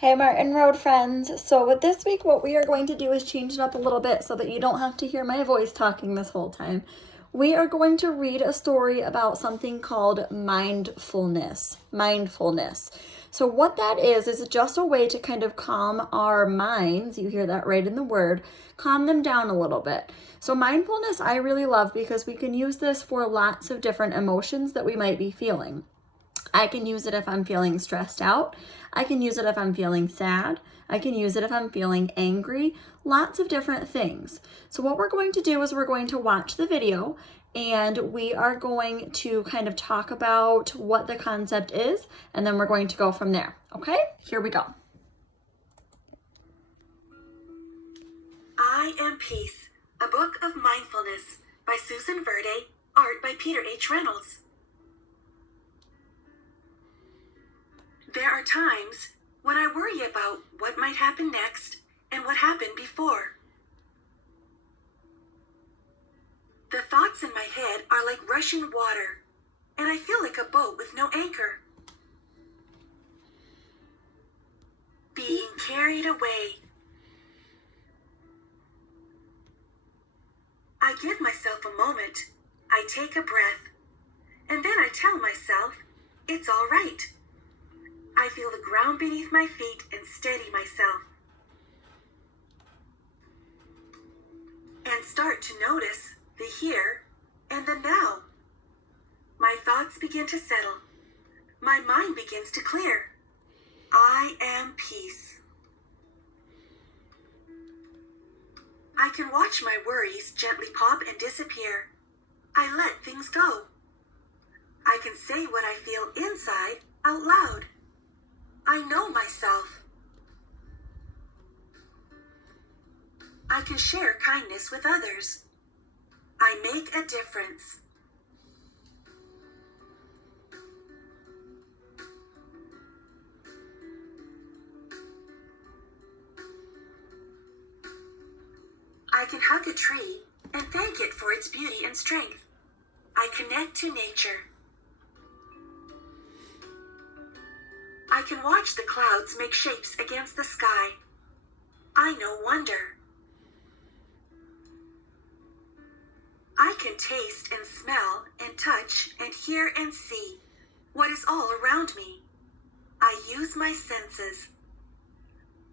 Hey Martin Road friends. So with this week, what we are going to do is change it up a little bit so that you don't have to hear my voice talking this whole time. We are going to read a story about something called mindfulness. Mindfulness. So what that is just a way to kind of calm our minds. You hear that right in the word. Calm them down a little bit. So mindfulness I really love because we can use this for lots of different emotions that we might be feeling. I can use it if I'm feeling stressed out. I can use it if I'm feeling sad. I can use it if I'm feeling angry. Lots of different things. So what we're going to do is we're going to watch the video and we are going to kind of talk about what the concept is, and then we're going to go from there. Okay, here we go. I Am Peace, a book of mindfulness by Susan Verde, art by Peter H. Reynolds. There are times when I worry about what might happen next and what happened before. The thoughts in my head are like rushing water, and I feel like a boat with no anchor. Being carried away. I give myself a moment. I take a breath, and then I tell myself, it's all right. I feel the ground beneath my feet and steady myself. And start to notice the here and the now. My thoughts begin to settle. My mind begins to clear. I am peace. I can watch my worries gently pop and disappear. I let things go. I can say what I feel inside out loud. I know myself. I can share kindness with others. I make a difference. I can hug a tree and thank it for its beauty and strength. I connect to nature. I can watch the clouds make shapes against the sky. I know wonder. I can taste and smell and touch and hear and see what is all around me. I use my senses.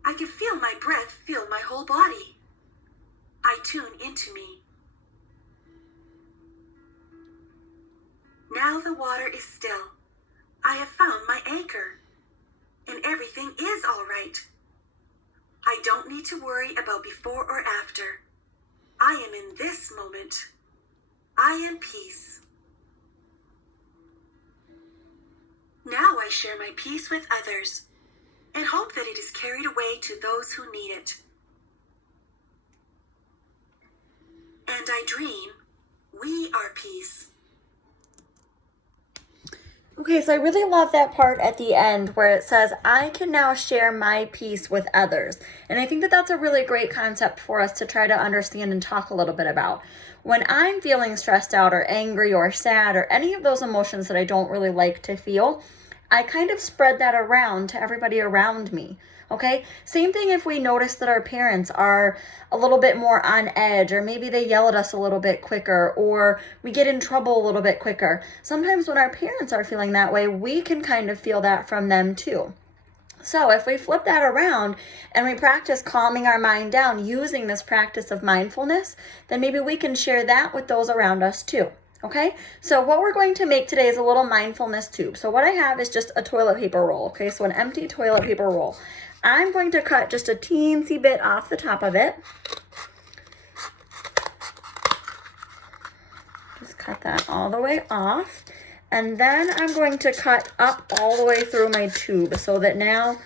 I can feel my breath fill my whole body. I tune into me. Now the water is still. I have found my anchor. And everything is all right. I don't need to worry about before or after. I am in this moment. I am peace. Now I share my peace with others and hope that it is carried away to those who need it. And I dream we are peace. Okay, so I really love that part at the end where it says, I can now share my peace with others. And I think that that's a really great concept for us to try to understand and talk a little bit about. When I'm feeling stressed out or angry or sad or any of those emotions that I don't really like to feel, I kind of spread that around to everybody around me. Okay, same thing if we notice that our parents are a little bit more on edge, or maybe they yell at us a little bit quicker, or we get in trouble a little bit quicker. Sometimes when our parents are feeling that way, we can kind of feel that from them too. So if we flip that around and we practice calming our mind down using this practice of mindfulness, then maybe we can share that with those around us too. Okay, so what we're going to make today is a little mindfulness tube. So what I have is just a toilet paper roll. Okay, so an empty toilet paper roll. I'm going to cut just a teensy bit off the top of it. Just cut that all the way off. And then I'm going to cut up all the way through my tube so that now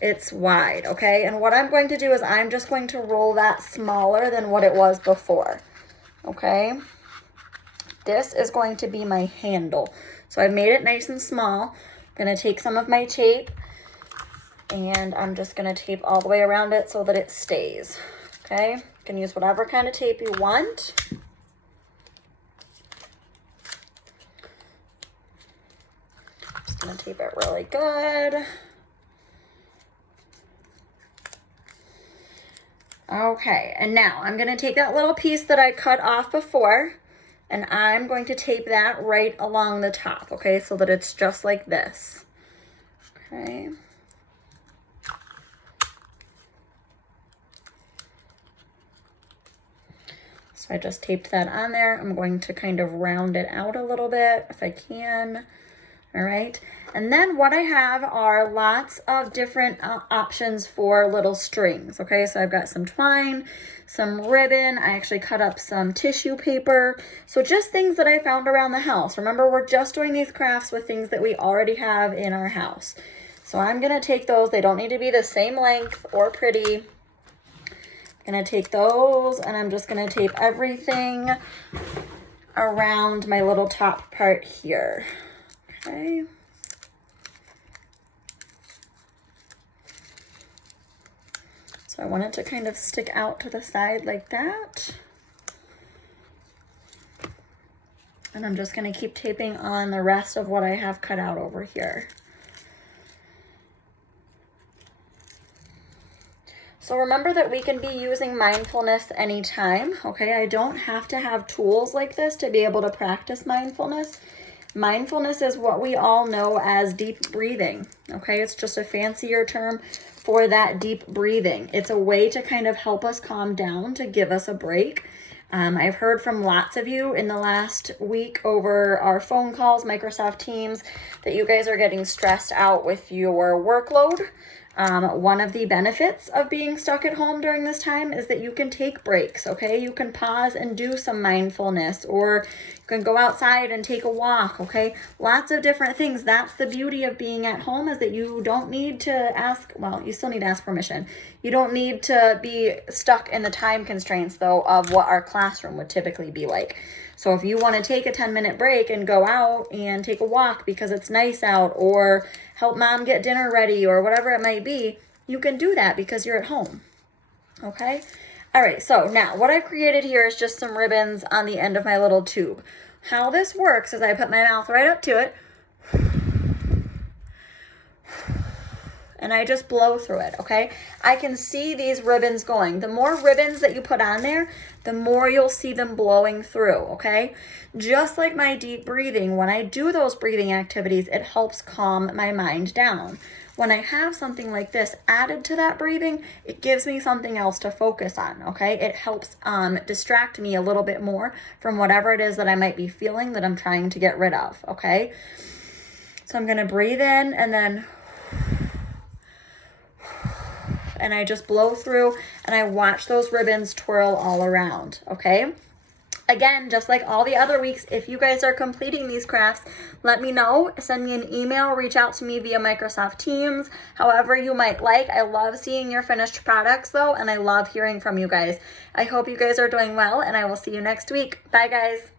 it's wide, okay? And what I'm going to do is I'm just going to roll that smaller than what it was before, okay? This is going to be my handle. So I've made it nice and small. I'm going to take some of my tape and I'm just going to tape all the way around it so that it stays, okay? You can use whatever kind of tape you want. Just going to tape it really good. Okay, and now I'm gonna take that little piece that I cut off before, and I'm going to tape that right along the top, okay, so that it's just like this. Okay. So I just taped that on there. I'm going to kind of round it out a little bit if I can. All right. And then what I have are lots of different options for little strings. Okay. So I've got some twine, some ribbon. I actually cut up some tissue paper. So just things that I found around the house. Remember, we're just doing these crafts with things that we already have in our house. So I'm going to take those. They don't need to be the same length or pretty. Gonna take those and I'm just gonna tape everything around my little top part here. Okay. So I want it to kind of stick out to the side like that. And I'm just gonna keep taping on the rest of what I have cut out over here. So remember that we can be using mindfulness anytime, okay? I don't have to have tools like this to be able to practice mindfulness. Mindfulness is what we all know as deep breathing, okay? It's just a fancier term for that deep breathing. It's a way to kind of help us calm down, to give us a break. I've heard from lots of you in the last week over our phone calls, Microsoft Teams, that you guys are getting stressed out with your workload. One of the benefits of being stuck at home during this time is that you can take breaks, okay? You can pause and do some mindfulness, or you can go outside and take a walk, okay? Lots of different things. That's the beauty of being at home, is that you don't need to ask, well, you still need to ask permission. You don't need to be stuck in the time constraints, though, of what our classroom would typically be like. So if you want to take a 10-minute break and go out and take a walk because it's nice out, or help mom get dinner ready, or whatever it might be, you can do that because you're at home. Okay? All right, so now what I've created here is just some ribbons on the end of my little tube. How this works is I put my mouth right up to it, and I just blow through it, okay? I can see these ribbons going. The more ribbons that you put on there, the more you'll see them blowing through, okay? Just like my deep breathing, when I do those breathing activities, it helps calm my mind down. When I have something like this added to that breathing, it gives me something else to focus on, okay? It helps distract me a little bit more from whatever it is that I might be feeling that I'm trying to get rid of, okay? So I'm gonna breathe in and then and I just blow through and I watch those ribbons twirl all around, okay? Again, just like all the other weeks, if you guys are completing these crafts, let me know. Send me an email, reach out to me via Microsoft Teams, however you might like. I love seeing your finished products though, and I love hearing from you guys. I hope you guys are doing well, and I will see you next week. Bye guys.